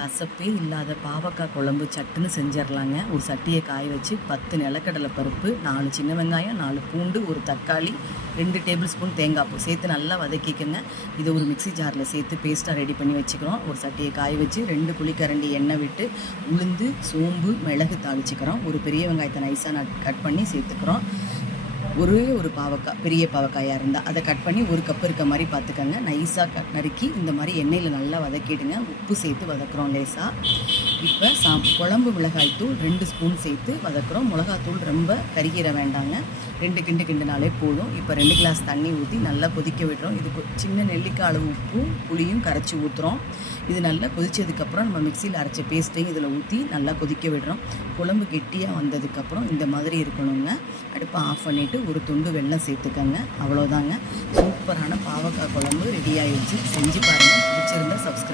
கசப்பே இல்லாத பாவக்காய் குழம்பு சட்டுன்னு செஞ்சிடலாங்க. ஒரு சட்டியை காய வச்சு 10 நிலக்கடலை பருப்பு, 4 சின்ன வெங்காயம், 4 பூண்டு, ஒரு தக்காளி, 2 டேபிள் ஸ்பூன் தேங்காய் பூ சேர்த்து நல்லா வதக்கிக்கோங்க. இதை ஒரு மிக்ஸி ஜாரில் சேர்த்து பேஸ்ட்டாக ரெடி பண்ணி வச்சுக்கிறோம். ஒரு சட்டியை காய வச்சு 2 குழிக்கரண்டி எண்ணெய் விட்டு உளுந்து, சோம்பு, மிளகு தாளிச்சுக்கிறோம். ஒரு பெரிய வெங்காயத்தை நைஸாக கட் பண்ணி சேர்த்துக்கிறோம். ஒரு பாவக்காய், பெரிய பாவக்காயாக இருந்தால் அதை கட் பண்ணி 1 கப் இருக்க மாதிரி பார்த்துக்கோங்க. நைஸாக நறுக்கி இந்த மாதிரி எண்ணெயில் நல்லா வதக்கிடுங்க. உப்பு சேர்த்து வதக்குறோம் லேசாக. இப்போ குழம்பு மிளகாய்த்தூள் 2 ஸ்பூன் சேர்த்து வதக்குறோம். மிளகாத்தூள் ரொம்ப கருகிற வேண்டாங்க, 2 கிண்டுனாலே போதும். இப்போ 2 கிளாஸ் தண்ணி ஊற்றி நல்லா கொதிக்க விடுறோம். இதுக்கு சின்ன நெல்லிக்காய் அளவு உப்பும் புளியும் கரைச்சி ஊற்றுறோம். இது நல்லா கொதித்ததுக்கப்புறம் நம்ம மிக்சியில் அரைச்ச பேஸ்ட்டையும் இதில் ஊற்றி நல்லா கொதிக்க விடுறோம். குழம்பு கெட்டியாக வந்ததுக்கப்புறம் இந்த மாதிரி இருக்கணுங்க. அடுப்பை ஆஃப் பண்ணிவிட்டு ஒரு துண்டு வெல்லம் சேர்த்துக்கோங்க. அவ்வளோதாங்க, சூப்பரான பாவக்காய் குழம்பு ரெடி ஆகிடுச்சு. செஞ்சு பாருங்கள். பிடிச்சிருந்தா சப்ஸ்கிரைப்